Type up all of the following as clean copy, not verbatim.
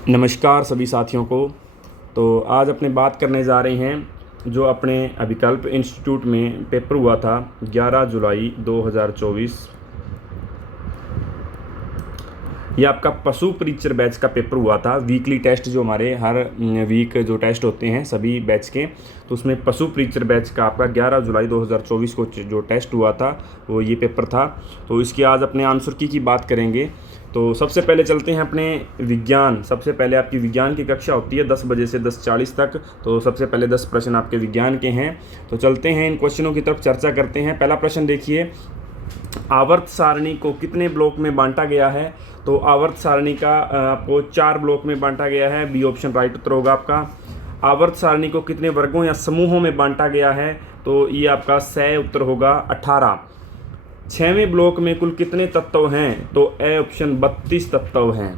नमस्कार सभी साथियों को। तो आज अपने बात करने जा रहे हैं जो अपने अभिकल्प इंस्टीट्यूट में पेपर हुआ था 11 जुलाई 2024। ये आपका पशु परीक्षर बैच का पेपर हुआ था। वीकली टेस्ट जो हमारे हर वीक जो टेस्ट होते हैं सभी बैच के, तो उसमें पशु परीक्षर बैच का आपका 11 जुलाई 2024 को जो टेस्ट हुआ था वो ये पेपर था। तो इसकी आज अपने आंसर की बात करेंगे। तो सबसे पहले चलते हैं अपने विज्ञान। सबसे पहले आपकी विज्ञान की कक्षा होती है 10 बजे से 10:40 तक। तो सबसे पहले 10 प्रश्न आपके विज्ञान के हैं। तो चलते हैं इन क्वेश्चनों की तरफ चर्चा करते हैं। पहला प्रश्न देखिए, आवर्त सारणी को कितने ब्लॉक में बांटा गया है? तो आवर्त सारणी का आपको 4 ब्लॉक में बांटा गया है। बी ऑप्शन राइट उत्तर होगा आपका। आवर्त सारणी को कितने वर्गों या समूहों में बांटा गया है? तो ये आपका सही उत्तर होगा 18। 6वें ब्लॉक में कुल कितने तत्व हैं? तो ए ऑप्शन 32 तत्व हैं।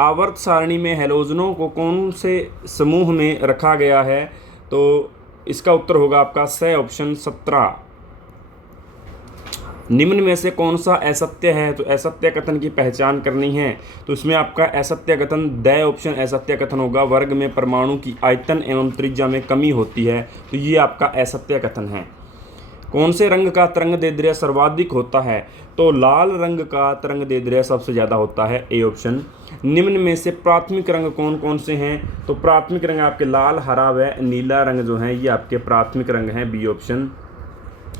आवर्त सारणी में हैलोजनों को कौन से समूह में रखा गया है? तो इसका उत्तर होगा आपका सही ऑप्शन 17। निम्न में से कौन सा असत्य है? तो असत्य कथन की पहचान करनी है। तो इसमें आपका असत्य कथन द ऑप्शन असत्य कथन होगा। वर्ग में परमाणु की आयतन एवं त्रिज्या में कमी होती है, तो ये आपका असत्य कथन है। कौन से रंग का तरंगदैर्ध्य सर्वाधिक होता है? तो लाल रंग का तरंगदैर्ध्य सबसे ज़्यादा होता है, ए ऑप्शन। निम्न में से प्राथमिक रंग कौन कौन से हैं? तो प्राथमिक रंग आपके लाल, हरा व नीला रंग जो हैं ये आपके प्राथमिक रंग हैं, बी ऑप्शन।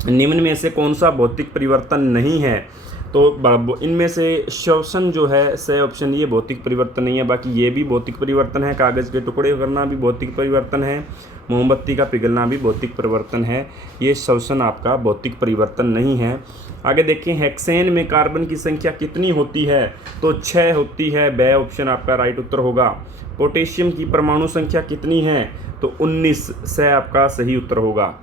निम्न में से कौन सा भौतिक परिवर्तन नहीं है? तो इनमें से श्वसन जो है सही ऑप्शन, ये भौतिक परिवर्तन नहीं है। बाकी ये भी भौतिक परिवर्तन है। कागज़ के टुकड़े करना भी भौतिक परिवर्तन है। मोमबत्ती का पिघलना भी भौतिक परिवर्तन है। ये श्वसन आपका भौतिक परिवर्तन नहीं है। आगे देखें, हेक्सेन में कार्बन की संख्या कितनी होती है? तो 6 होती है, बे ऑप्शन आपका राइट उत्तर होगा। पोटेशियम की परमाणु संख्या कितनी है? तो 19 से आपका सही उत्तर होगा।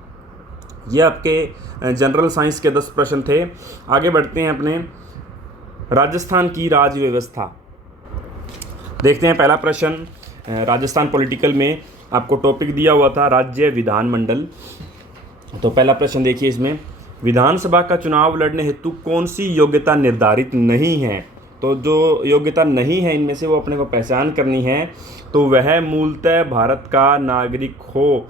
ये आपके जनरल साइंस के 10 प्रश्न थे। आगे बढ़ते हैं अपने राजस्थान की राज्य व्यवस्था। देखते हैं पहला प्रश्न। राजस्थान पॉलिटिकल में आपको टॉपिक दिया हुआ था राज्य विधानमंडल। तो पहला प्रश्न देखिए, इसमें विधानसभा का चुनाव लड़ने हेतु कौन सी योग्यता निर्धारित नहीं है? तो जो योग्यता नहीं है इनमें से वो अपने को पहचान करनी है। तो वह मूलतः भारत का नागरिक हो,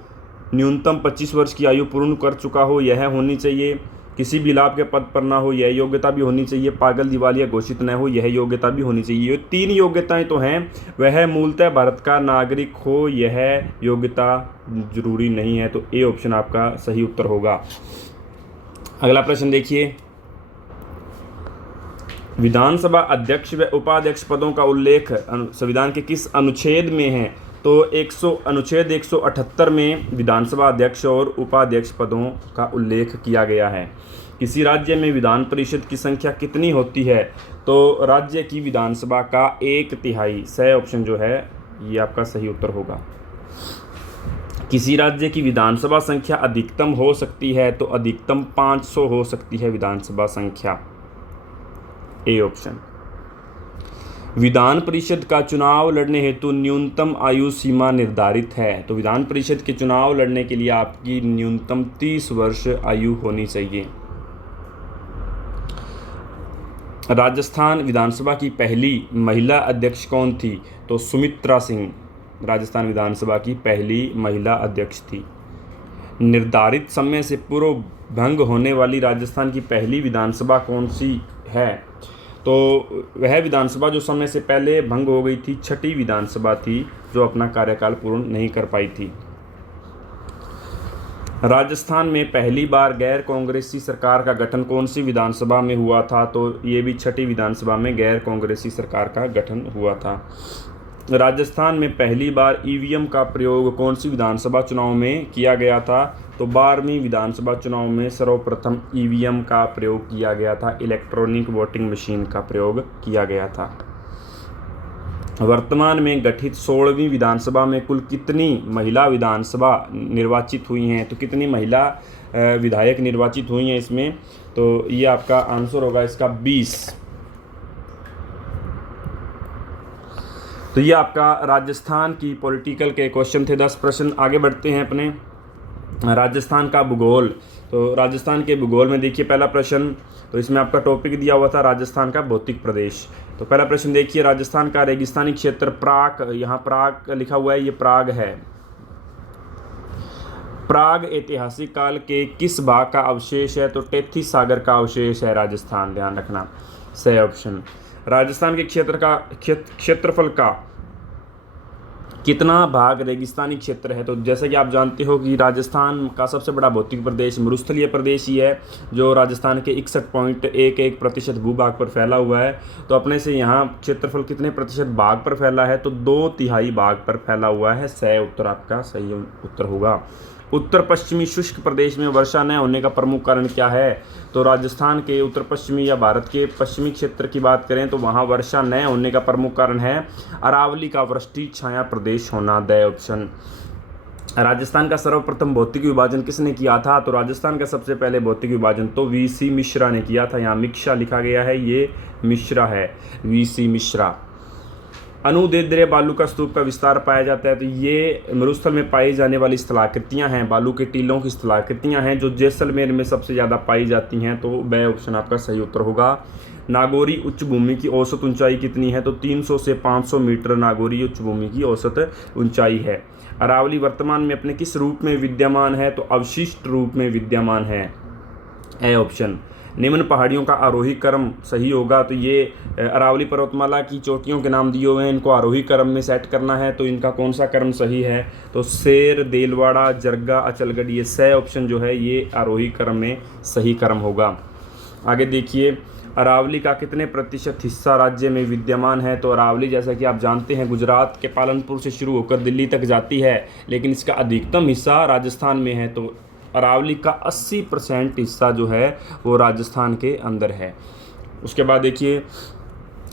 न्यूनतम 25 वर्ष की आयु पूर्ण कर चुका हो, यह होनी चाहिए। किसी भी लाभ के पद पर ना हो, यह योग्यता भी होनी चाहिए। पागल दिवालिया घोषित न हो, यह योग्यता भी होनी चाहिए। ये 3 योग्यताएं तो हैं। वह मूलतः भारत का नागरिक हो, यह योग्यता जरूरी नहीं है। तो ए ऑप्शन आपका सही उत्तर होगा। अगला प्रश्न देखिए, विधानसभा अध्यक्ष व उपाध्यक्ष पदों का उल्लेख संविधान के किस अनुच्छेद में है? तो अनुच्छेद 178 में विधानसभा अध्यक्ष और उपाध्यक्ष पदों का उल्लेख किया गया है। किसी राज्य में विधान परिषद की संख्या कितनी होती है? तो राज्य की विधानसभा का 1/3, सही ऑप्शन जो है ये आपका सही उत्तर होगा। किसी राज्य की विधानसभा संख्या अधिकतम हो सकती है? तो अधिकतम 500 हो सकती है विधानसभा संख्या, ए ऑप्शन। विधान परिषद का चुनाव लड़ने हेतु न्यूनतम आयु सीमा निर्धारित है। तो विधान परिषद के चुनाव लड़ने के लिए आपकी न्यूनतम 30 वर्ष आयु होनी चाहिए। राजस्थान विधानसभा की पहली महिला अध्यक्ष कौन थी? तो सुमित्रा सिंह राजस्थान विधानसभा की पहली महिला अध्यक्ष थी। निर्धारित समय से पूर्व भंग होने वाली राजस्थान की पहली विधानसभा कौन सी है? तो वह विधानसभा जो समय से पहले भंग हो गई थी, 6ठी विधानसभा थी जो अपना कार्यकाल पूर्ण नहीं कर पाई थी। राजस्थान में पहली बार गैर कांग्रेसी सरकार का गठन कौन सी विधानसभा में हुआ था? तो ये भी 6ठी विधानसभा में गैर कांग्रेसी सरकार का गठन हुआ था। राजस्थान में पहली बार ईवीएम का प्रयोग कौन सी विधानसभा चुनाव में किया गया था? तो 12वीं विधानसभा चुनाव में सर्वप्रथम ईवीएम का प्रयोग किया गया था। इलेक्ट्रॉनिक वोटिंग मशीन का प्रयोग किया गया था। वर्तमान में गठित 16वीं विधानसभा में कुल कितनी महिला विधानसभा निर्वाचित हुई हैं? तो कितनी महिला विधायक निर्वाचित हुई हैं इसमें? तो ये आपका आंसर होगा इसका 20। तो ये आपका राजस्थान की पॉलिटिकल के क्वेश्चन थे 10 प्रश्न। आगे बढ़ते हैं अपने राजस्थान का भूगोल। तो राजस्थान के भूगोल में देखिए पहला प्रश्न, तो इसमें आपका टॉपिक दिया हुआ था राजस्थान का भौतिक प्रदेश। तो पहला प्रश्न देखिए, राजस्थान का रेगिस्तानी क्षेत्र प्राग, यहाँ प्राग लिखा हुआ है, ये प्राग है। प्राग ऐतिहासिक काल के किस भाग का अवशेष है? तो टेथीस सागर का अवशेष है राजस्थान, ध्यान रखना, सही ऑप्शन। राजस्थान के क्षेत्रफल का कितना भाग रेगिस्तानी क्षेत्र है? तो जैसे कि आप जानते हो कि राजस्थान का सबसे बड़ा भौतिक प्रदेश मरुस्थलीय प्रदेश ही है, जो राजस्थान के 61.11% भूभाग पर फैला हुआ है। तो अपने से यहाँ क्षेत्रफल कितने प्रतिशत भाग पर फैला है? तो 2/3 भाग पर फैला हुआ है। सही उत्तर आपका सही उत्तर होगा। उत्तर पश्चिमी शुष्क प्रदेश में वर्षा न होने का प्रमुख कारण क्या है? तो राजस्थान के उत्तर पश्चिमी या भारत के पश्चिमी क्षेत्र की बात करें तो वहाँ वर्षा न होने का प्रमुख कारण है अरावली का वृष्टि छाया प्रदेश होना, द ऑप्शन। राजस्थान का सर्वप्रथम भौतिक विभाजन किसने किया था? तो राजस्थान का सबसे पहले भौतिक विभाजन तो वीसी मिश्रा ने किया था। यहाँ मिक्शा लिखा गया है, ये मिश्रा है, वीसी मिश्रा। अनुदैर्ध्य बालू का स्तूप का विस्तार पाया जाता है। तो ये मरुस्थल में पाई जाने वाली स्थलाकृतियां हैं, बालू के टीलों की स्थलाकृतियां हैं, जो जैसलमेर में सबसे ज़्यादा पाई जाती हैं। तो ब ऑप्शन आपका सही उत्तर होगा। नागौरी उच्च भूमि की औसत ऊंचाई कितनी है? तो 300 से 500 मीटर नागौरी उच्च भूमि की औसत ऊंचाई है। अरावली वर्तमान में अपने किस रूप में विद्यमान है? तो अवशिष्ट रूप में विद्यमान है, ए ऑप्शन। निम्न पहाड़ियों का आरोही क्रम सही होगा। तो ये अरावली पर्वतमाला की चोटियों के नाम दिए हुए हैं, इनको आरोही क्रम में सेट करना है। तो इनका कौन सा क्रम सही है? तो शेर, देलवाड़ा, जरगा, अचलगढ़, ये सही ऑप्शन जो है ये आरोही क्रम में सही क्रम होगा। आगे देखिए, अरावली का कितने प्रतिशत हिस्सा राज्य में विद्यमान है? तो अरावली जैसा कि आप जानते हैं गुजरात के पालनपुर से शुरू होकर दिल्ली तक जाती है, लेकिन इसका अधिकतम हिस्सा राजस्थान में है। तो अरावली का 80% हिस्सा जो है वो राजस्थान के अंदर है। उसके बाद देखिए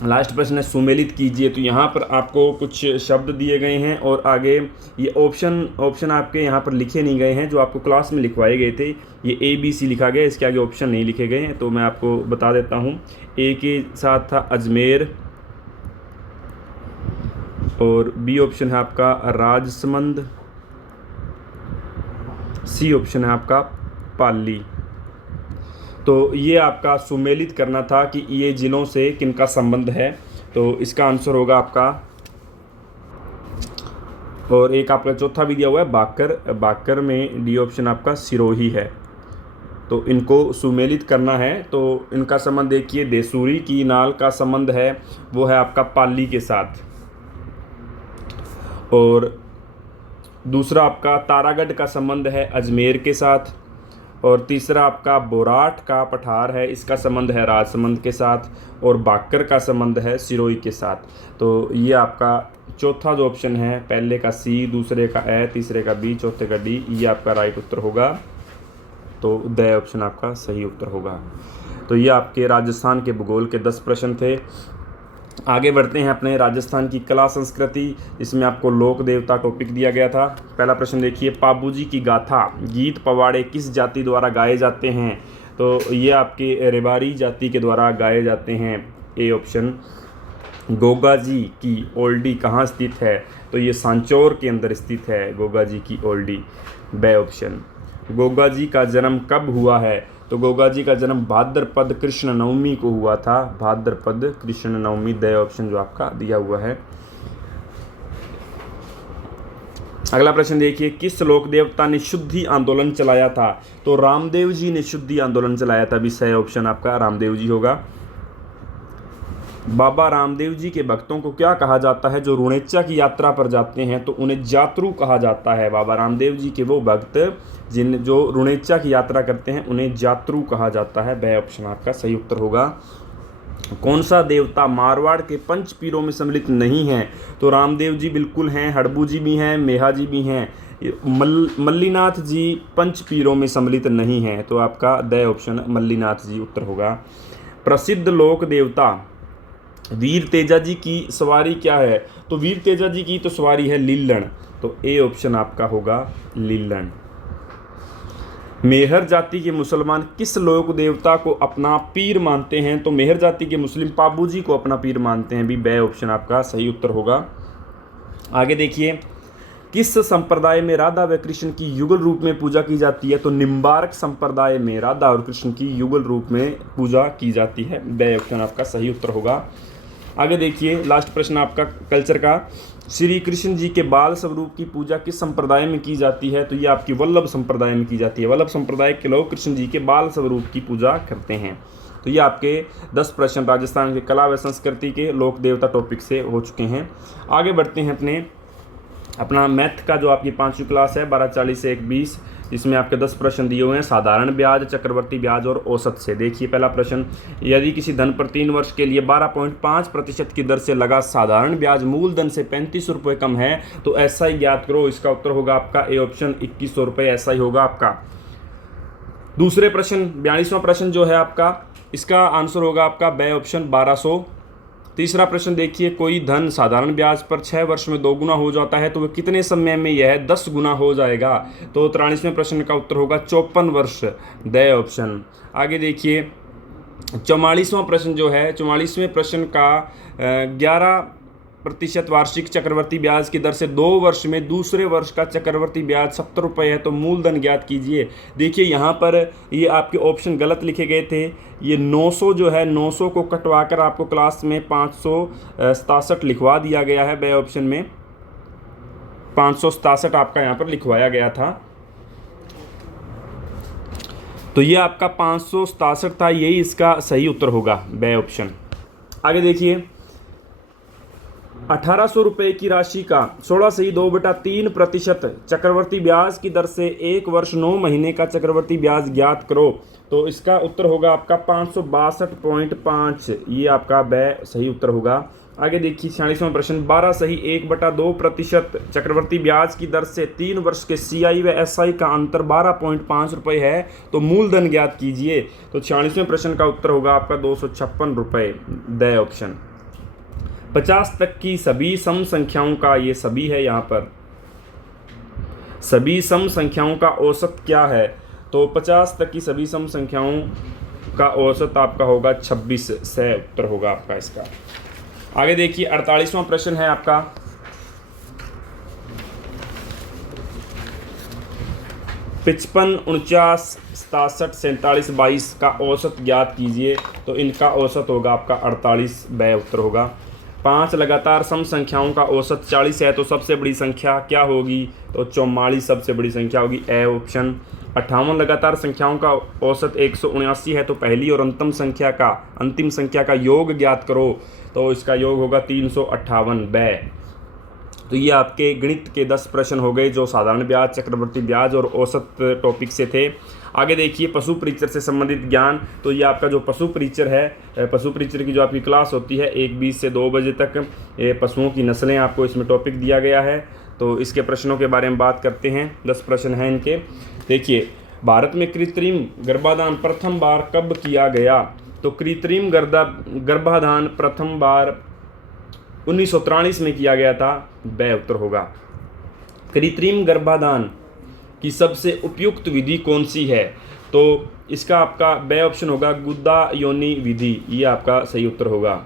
लास्ट प्रश्न है सुमेलित कीजिए। तो यहाँ पर आपको कुछ शब्द दिए गए हैं और आगे ये ऑप्शन आपके यहाँ पर लिखे नहीं गए हैं, जो आपको क्लास में लिखवाए गए थे। ये ABC लिखा गया, इसके आगे ऑप्शन नहीं लिखे गए हैं। तो मैं आपको बता देता हूँ, A के साथ था अजमेर और B ऑप्शन है आपका राजसमंद, C ऑप्शन है आपका पाली। तो ये आपका सुमेलित करना था कि ये जिलों से किनका संबंध है। तो इसका आंसर होगा आपका, और एक आपका चौथा भी दिया हुआ है बाकर में डी ऑप्शन आपका सिरोही है। तो इनको सुमेलित करना है। तो इनका संबंध देखिए, देसूरी की नाल का संबंध है वो है आपका पाली के साथ, और दूसरा आपका तारागढ़ का संबंध है अजमेर के साथ, और तीसरा आपका बोराट का पठार है, इसका संबंध है राजसमंद के साथ, और बाकर का संबंध है सिरोही के साथ। तो ये आपका चौथा जो ऑप्शन है, पहले का C, दूसरे का A, तीसरे का B, चौथे का D, ये आपका राइट उत्तर होगा। तो द ऑप्शन आपका सही उत्तर होगा। तो ये आपके राजस्थान के भूगोल के 10 प्रश्न थे। आगे बढ़ते हैं अपने राजस्थान की कला संस्कृति। इसमें आपको लोक देवता टॉपिक दिया गया था। पहला प्रश्न देखिए, पाबूजी की गाथा गीत पवाड़े किस जाति द्वारा गाए जाते हैं? तो ये आपके रेबारी जाति के द्वारा गाए जाते हैं, ए ऑप्शन। गोगा जी की ओल्डी कहाँ स्थित है? तो ये सांचौर के अंदर स्थित है गोगा जी की ओल्डी, बे ऑप्शन। गोगा जी का जन्म कब हुआ है? तो गोगा जी का जन्म भाद्रपद कृष्ण नवमी को हुआ था, भाद्रपद कृष्ण नवमी, द ऑप्शन जो आपका दिया हुआ है। अगला प्रश्न देखिए, किस लोक देवता ने शुद्धि आंदोलन चलाया था? तो रामदेव जी ने शुद्धि आंदोलन चलाया था, भी सही ऑप्शन आपका रामदेव जी होगा। बाबा रामदेव जी के भक्तों को क्या कहा जाता है जो रुणेचा की यात्रा पर जाते हैं? तो उन्हें जातरू कहा जाता है। बाबा रामदेव जी के वो भक्त जो रुणेचा की यात्रा करते हैं उन्हें जातरू कहा जाता है, वह ऑप्शन आपका सही उत्तर होगा। कौन सा देवता मारवाड़ के पंच पीरों में सम्मिलित नहीं है? तो रामदेव जी बिल्कुल हैं, हड़बू जी भी हैं, मेहा जी भी हैं, मल्लीनाथ जी पंच पीरों में सम्मिलित नहीं हैं। तो आपका द ऑप्शन मल्लीनाथ जी उत्तर होगा। प्रसिद्ध लोक देवता वीर तेजा जी की सवारी क्या है? तो वीर तेजा जी की तो सवारी है लीलन, तो ए ऑप्शन आपका होगा लीलन। मेहर जाति के मुसलमान किस लोक देवता को अपना पीर मानते हैं? तो मेहर जाति के मुस्लिम पाबू जी को अपना पीर मानते हैं, भी बे ऑप्शन आपका सही उत्तर होगा। आगे देखिए, किस संप्रदाय में राधा व कृष्ण की युगल रूप में पूजा की जाती है? तो निम्बार्क संप्रदाय में राधा और कृष्ण की युगल रूप में पूजा की जाती है। ब ऑप्शन आपका सही उत्तर होगा। आगे देखिए, लास्ट प्रश्न आपका कल्चर का, श्री कृष्ण जी के बाल स्वरूप की पूजा किस संप्रदाय में की जाती है? तो ये आपकी वल्लभ संप्रदाय में की जाती है। वल्लभ संप्रदाय के लोग कृष्ण जी के बाल स्वरूप की पूजा करते हैं। तो ये आपके 10 प्रश्न राजस्थान के कला व संस्कृति के लोक देवता टॉपिक से हो चुके हैं। आगे बढ़ते हैं अपना मैथ का जो आपकी 5वीं क्लास है 12:40 से 1:20, इसमें आपके 10 प्रश्न दिए हुए हैं साधारण ब्याज, चक्रवर्ती ब्याज और औसत से। देखिए पहला प्रश्न, यदि किसी धन पर 3 वर्ष के लिए 12.5% की दर से लगा साधारण ब्याज मूलधन से 35 रुपये कम है तो ऐसा ही ज्ञात करो। इसका उत्तर होगा आपका ए ऑप्शन 2100 रुपये, ऐसा ही होगा आपका। दूसरे प्रश्न 42वां प्रश्न जो है आपका, इसका आंसर होगा आपका ब ऑप्शन 1200। तीसरा प्रश्न देखिए, कोई धन साधारण ब्याज पर 6 वर्ष में 2 गुना हो जाता है तो वह कितने समय में यह 10 गुना हो जाएगा? तो 43वें प्रश्न का उत्तर होगा 54 वर्ष, द ऑप्शन। आगे देखिए 44वां प्रश्न जो है, 44वें प्रश्न का 11% वार्षिक चक्रवर्ती ब्याज की दर से 2 वर्ष में दूसरे वर्ष का चक्रवर्ती ब्याज 70 रुपये है तो मूलधन ज्ञात कीजिए। देखिए यहाँ पर ये आपके ऑप्शन गलत लिखे गए थे। ये 900 जो है 900 को कटवा कर आपको क्लास में 567 लिखवा दिया गया है। बे ऑप्शन में 567 आपका यहाँ पर लिखवाया गया था, तो ये आपका 567 था, यही इसका सही उत्तर होगा बे ऑप्शन। आगे देखिए 1800 रुपये की राशि का 16/2/3% चक्रवर्ती ब्याज की दर से 1 वर्ष 9 महीने का चक्रवर्ती ब्याज ज्ञात करो। तो इसका उत्तर होगा आपका 562.5, ये आपका ब सही उत्तर होगा। आगे देखिए 46वां प्रश्न, 12/1/2% चक्रवर्ती ब्याज की दर से 3 वर्ष के CI व SI का अंतर 12.5 रुपये है तो मूलधन ज्ञात कीजिए। तो 46वें प्रश्न का उत्तर होगा आपका 256 रुपये, द ऑप्शन। 50 तक की सभी सम संख्याओं का, ये सभी है यहाँ पर, सभी सम संख्याओं का औसत क्या है? तो 50 तक की सभी सम संख्याओं का औसत आपका होगा 26 से उत्तर होगा आपका इसका। आगे देखिए 48वां प्रश्न है आपका, पचपन 49 67 47 22 का औसत ज्ञात कीजिए। तो इनका औसत होगा आपका 48, ब उत्तर होगा। 5 लगातार सम संख्याओं का औसत 40 है तो सबसे बड़ी संख्या क्या होगी? तो 44 सबसे बड़ी संख्या होगी, ए ऑप्शन। 58 लगातार संख्याओं का औसत 179 है तो पहली और अंतिम संख्या का योग ज्ञात करो। तो इसका योग होगा 358, ब। तो ये आपके गणित के 10 प्रश्न हो गए जो साधारण ब्याज, चक्रवर्ती ब्याज और औसत टॉपिक से थे। आगे देखिए पशु परिचर से संबंधित ज्ञान। तो ये आपका जो पशु परिचर है, पशु परिचर की जो आपकी क्लास होती है 1:20 से 2 बजे तक, ये पशुओं की नस्लें आपको इसमें टॉपिक दिया गया है। तो इसके प्रश्नों के बारे में बात करते हैं, 10 प्रश्न हैं इनके। देखिए भारत में कृत्रिम गर्भाधान प्रथम बार कब किया गया? तो कृत्रिम गर्भाधान प्रथम बार 1943 में किया गया था, ब उत्तर होगा। कृत्रिम गर्भाधान की सबसे उपयुक्त विधि कौन सी है? तो इसका आपका ब ऑप्शन होगा, गुदा योनि विधि, ये आपका सही उत्तर होगा।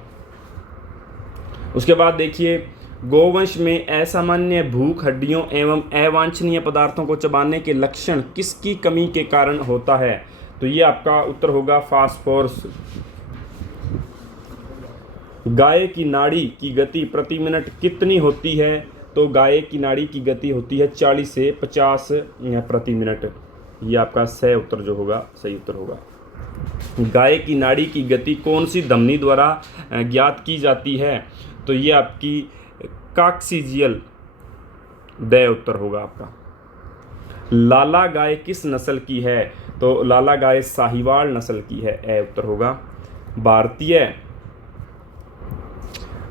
उसके बाद देखिए गोवंश में असामान्य भूख हड्डियों एवं अवांछनीय पदार्थों को चबाने के लक्षण किसकी कमी के कारण होता है? तो ये आपका उत्तर होगा फास्फोरस। गाय की नाड़ी की गति प्रति मिनट कितनी होती है? तो गाय की नाड़ी की गति होती है 40 से 50 प्रति मिनट, ये आपका सही उत्तर जो होगा सही उत्तर होगा। गाय की नाड़ी की गति कौन सी धमनी द्वारा ज्ञात की जाती है? तो ये आपकी कॉक्सिजियल, द उत्तर होगा आपका। लाला गाय किस नस्ल की है? तो लाला गाय साहिवाल नस्ल की है, ए उत्तर होगा।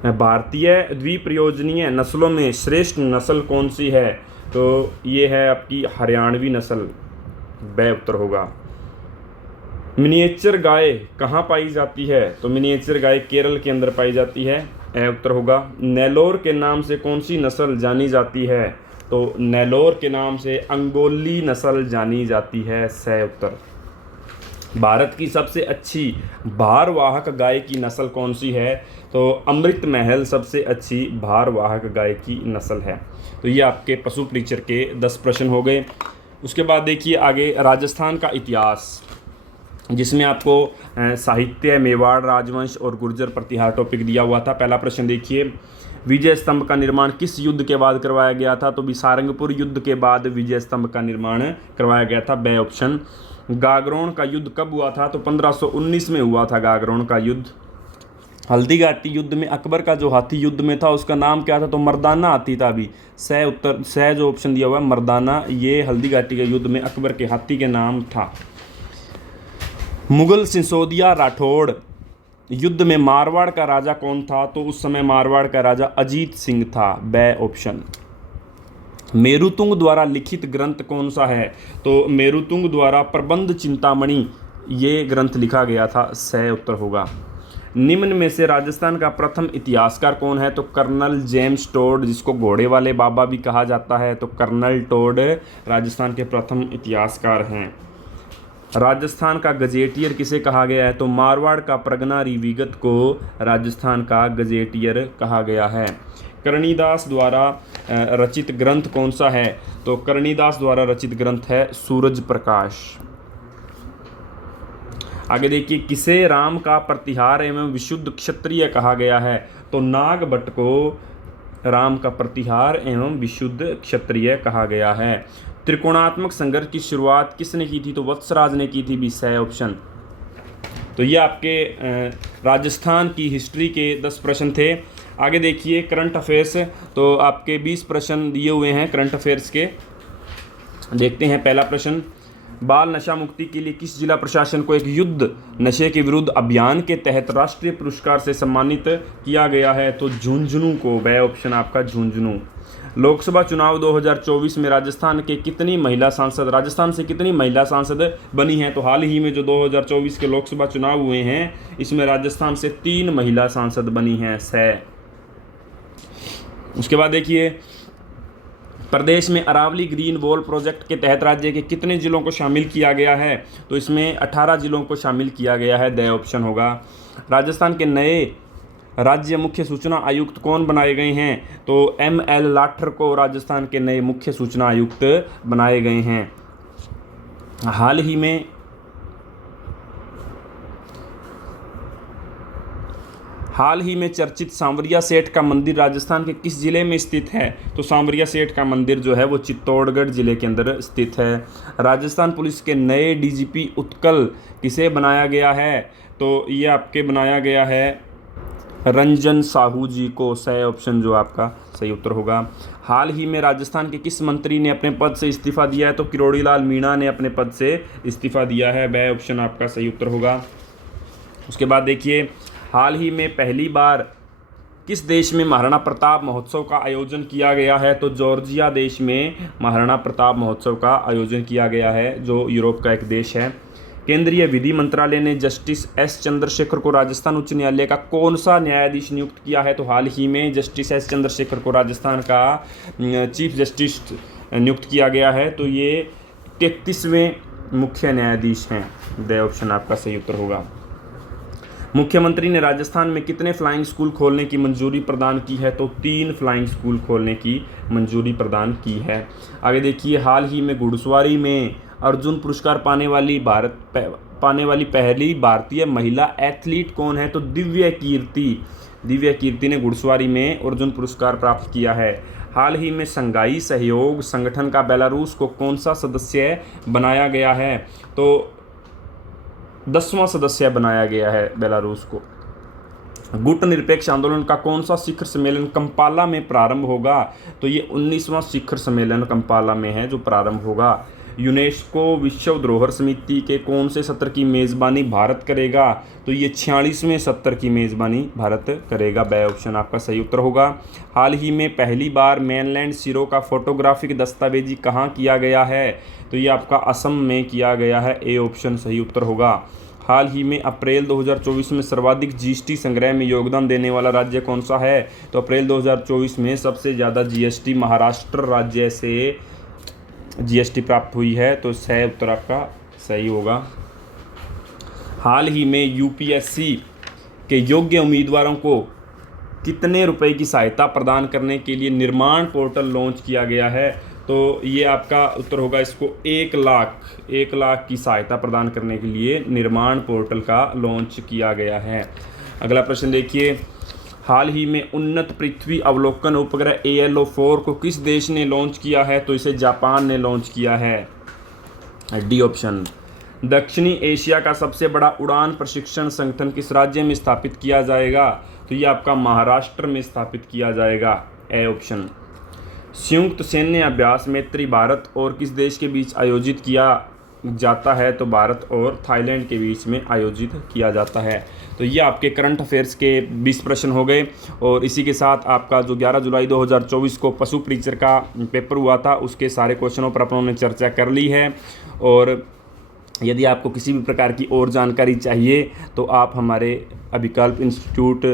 भारतीय द्विप्रयोजनीय नस्लों में श्रेष्ठ नस्ल कौन सी है? तो ये है आपकी हरियाणवी नस्ल, ब उत्तर होगा। मिनिएचर गाय कहाँ पाई जाती है? तो मिनिएचर गाय केरल के अंदर पाई जाती है, ए उत्तर होगा। नेलोर के नाम से कौन सी नस्ल जानी जाती है? तो नेलोर के नाम से अंगोली नस्ल जानी जाती है, स उत्तर। भारत की सबसे अच्छी भारवाहक गाय की नस्ल कौन सी है? तो अमृत महल सबसे अच्छी भारवाहक गाय की नस्ल है। तो ये आपके पशु परीक्षर के 10 प्रश्न हो गए। उसके बाद देखिए आगे राजस्थान का इतिहास, जिसमें आपको साहित्य, मेवाड़ राजवंश और गुर्जर प्रतिहार टॉपिक दिया हुआ था। पहला प्रश्न देखिए, विजय स्तंभ का निर्माण किस युद्ध के बाद करवाया गया था? तो भी सारंगपुर युद्ध के बाद विजय स्तंभ का निर्माण करवाया गया था, बे ऑप्शन। गागरोन का युद्ध कब हुआ था? तो 1519 में हुआ था गागरोन का युद्ध। हल्दी घाटी युद्ध में अकबर का जो हाथी युद्ध में था उसका नाम क्या था? तो मर्दाना हाथी था। अभी सह जो ऑप्शन दिया हुआ है मर्दाना, ये हल्दी घाटी के युद्ध में अकबर के हाथी के नाम था। मुगल सिसोदिया राठौड़ युद्ध में मारवाड़ का राजा कौन था? तो उस समय मारवाड़ का राजा अजीत सिंह था, बे ऑप्शन। मेरुतुंग द्वारा लिखित ग्रंथ कौन सा है? तो मेरुतुंग द्वारा प्रबंध चिंतामणि ये ग्रंथ लिखा गया था, सह उत्तर होगा। निम्न में से राजस्थान का प्रथम इतिहासकार कौन है? तो कर्नल जेम्स टोड, जिसको घोड़े वाले बाबा भी कहा जाता है, तो कर्नल टोड राजस्थान के प्रथम इतिहासकार हैं। राजस्थान का गजेटियर किसे कहा गया है? तो मारवाड़ का प्रगना रिविगत को राजस्थान का गजेटियर कहा गया है। कर्णिदास द्वारा रचित ग्रंथ कौन सा है? तो कर्णिदास द्वारा रचित ग्रंथ है सूरज प्रकाश। आगे देखिए, किसे राम का प्रतिहार एवं विशुद्ध क्षत्रिय कहा गया है? तो नागभट्ट को राम का प्रतिहार एवं विशुद्ध क्षत्रिय कहा गया है। त्रिकोणात्मक संघर्ष की शुरुआत किसने की थी? तो वत्सराज ने की थी, भी सह ऑप्शन। तो ये आपके राजस्थान की हिस्ट्री के 10 प्रश्न थे। आगे देखिए करंट अफेयर्स, तो आपके 20 प्रश्न दिए हुए हैं करंट अफेयर्स के। देखते हैं पहला प्रश्न, बाल नशा मुक्ति के लिए किस जिला प्रशासन को एक युद्ध नशे के विरुद्ध अभियान के तहत राष्ट्रीय पुरस्कार से सम्मानित किया गया है? तो झुंझुनू को, वह ऑप्शन आपका झुंझुनू। लोकसभा चुनाव 2024 में राजस्थान से कितनी महिला सांसद बनी हैं? तो हाल ही में जो 2024 के लोकसभा चुनाव हुए हैं इसमें राजस्थान से 3 महिला सांसद बनी हैं, सह। उसके बाद देखिए, प्रदेश में अरावली ग्रीन वॉल प्रोजेक्ट के तहत राज्य के कितने जिलों को शामिल किया गया है? तो इसमें 18 जिलों को शामिल किया गया है, द ऑप्शन होगा। राजस्थान के नए राज्य मुख्य सूचना आयुक्त कौन बनाए गए हैं? तो ML लाठर को राजस्थान के नए मुख्य सूचना आयुक्त बनाए गए हैं। हाल ही में चर्चित सांवरिया सेठ का मंदिर राजस्थान के किस जिले में स्थित है? तो सांवरिया सेठ का मंदिर जो है वो चित्तौड़गढ़ जिले के अंदर स्थित है। राजस्थान पुलिस के नए DGP उत्कल किसे बनाया गया है? तो ये आपके बनाया गया है रंजन साहू जी को, सही ऑप्शन जो आपका सही उत्तर होगा। हाल ही में राजस्थान के किस मंत्री ने अपने पद से इस्तीफा दिया है? तो किरोड़ी लाल मीणा ने अपने पद से इस्तीफा दिया है, वह ऑप्शन आपका सही उत्तर होगा। उसके बाद देखिए, हाल ही में पहली बार किस देश में महाराणा प्रताप महोत्सव का आयोजन किया गया है? तो जॉर्जिया देश में महाराणा प्रताप महोत्सव का आयोजन किया गया है, जो यूरोप का एक देश है। केंद्रीय विधि मंत्रालय ने जस्टिस S चंद्रशेखर को राजस्थान उच्च न्यायालय का कौन सा न्यायाधीश नियुक्त किया है? तो हाल ही में जस्टिस S चंद्रशेखर को राजस्थान का चीफ जस्टिस नियुक्त किया गया है, तो ये 33वें मुख्य न्यायाधीश हैं, द ऑप्शन आपका सही उत्तर होगा। मुख्यमंत्री ने राजस्थान में कितने फ्लाइंग स्कूल खोलने की मंजूरी प्रदान की है? तो 3 फ्लाइंग स्कूल खोलने की मंजूरी प्रदान की है। आगे देखिए, हाल ही में घुड़सवारी में अर्जुन पुरस्कार पाने वाली पहली भारतीय महिला एथलीट कौन है? तो दिव्य कीर्ति ने घुड़सवारी में अर्जुन पुरस्कार प्राप्त किया है। हाल ही में संघाई सहयोग संगठन का बेलारूस को कौन सा सदस्य बनाया गया है? तो 10वां सदस्य बनाया गया है बेलारूस को। गुट निरपेक्ष आंदोलन का कौन सा शिखर सम्मेलन कंपाला में प्रारंभ होगा? तो ये 19वां शिखर सम्मेलन कंपाला में है जो प्रारंभ होगा। यूनेस्को विश्व धरोहर समिति के कौन से सत्र की मेज़बानी भारत करेगा? तो ये 46वें सत्र की मेज़बानी भारत करेगा, बे ऑप्शन आपका सही उत्तर होगा। हाल ही में पहली बार मेनलैंड सिरों का फोटोग्राफिक दस्तावेजी कहाँ किया गया है? तो ये आपका असम में किया गया है, ए ऑप्शन सही उत्तर होगा। हाल ही में अप्रैल 2024 में सर्वाधिक GST संग्रह में योगदान देने वाला राज्य कौन सा है? तो अप्रैल 2024 में सबसे ज़्यादा GST महाराष्ट्र राज्य से GST प्राप्त हुई है, तो सही उत्तर आपका सही होगा। हाल ही में यूपीएससी के योग्य उम्मीदवारों को कितने रुपए की सहायता प्रदान करने के लिए निर्माण पोर्टल लॉन्च किया गया है? तो ये आपका उत्तर होगा इसको 1 लाख की सहायता प्रदान करने के लिए निर्माण पोर्टल का लॉन्च किया गया है। अगला प्रश्न देखिए, हाल ही में उन्नत पृथ्वी अवलोकन उपग्रह ALO4 को किस देश ने लॉन्च किया है? तो इसे जापान ने लॉन्च किया है, डी ऑप्शन। दक्षिणी एशिया का सबसे बड़ा उड़ान प्रशिक्षण संगठन किस राज्य में स्थापित किया जाएगा? तो ये आपका महाराष्ट्र में स्थापित किया जाएगा, ए ऑप्शन। संयुक्त सैन्य अभ्यास मैत्री भारत और किस देश के बीच आयोजित किया जाता है? तो भारत और थाईलैंड के बीच में आयोजित किया जाता है। तो ये आपके करंट अफेयर्स के 20 प्रश्न हो गए और इसी के साथ आपका जो 11 जुलाई 2024 को पशु परीक्षर का पेपर हुआ था उसके सारे क्वेश्चनों पर अपनों ने चर्चा कर ली है। और यदि आपको किसी भी प्रकार की और जानकारी चाहिए तो आप हमारे अभिकल्प इंस्टीट्यूट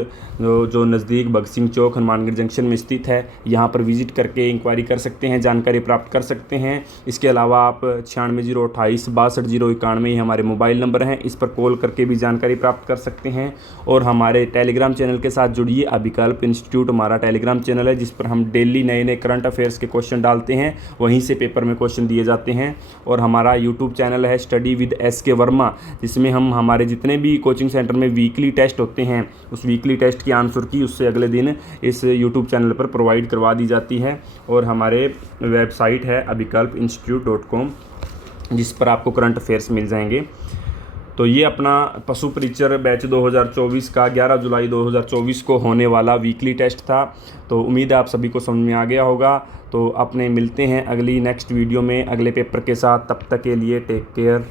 जो नज़दीक भगत सिंह चौक हनुमानगढ़ जंक्शन में स्थित है यहाँ पर विजिट करके इंक्वायरी कर सकते हैं, जानकारी प्राप्त कर सकते हैं। इसके अलावा आप 960228 62 ये हमारे मोबाइल नंबर हैं, इस पर कॉल करके भी जानकारी प्राप्त कर सकते हैं। और हमारे टेलीग्राम चैनल के साथ जुड़िए। अभिकल्प इंस्टीट्यूट हमारा टेलीग्राम चैनल है जिस पर हम डेली नए नए करंट अफेयर्स के क्वेश्चन डालते हैं, वहीं से पेपर में क्वेश्चन दिए जाते हैं। और हमारा यूट्यूब चैनल है स्टडी विद SK वर्मा, जिसमें हम हमारे जितने भी कोचिंग सेंटर में वीकली टेस्ट होते हैं उस वीकली टेस्ट की आंसर की उससे अगले दिन इस यूट्यूब चैनल पर प्रोवाइड करवा दी जाती है। और हमारे वेबसाइट है abhikalpinstitute.com जिस पर आपको करंट अफेयर्स मिल जाएंगे। तो ये अपना पशु परीक्षर बैच 2024 का 11 जुलाई 2024 को होने वाला वीकली टेस्ट था। तो उम्मीद है आप सभी को समझ में आ गया होगा। तो अपने मिलते हैं अगली नेक्स्ट वीडियो में अगले पेपर के साथ, तब तक के लिए टेक केयर।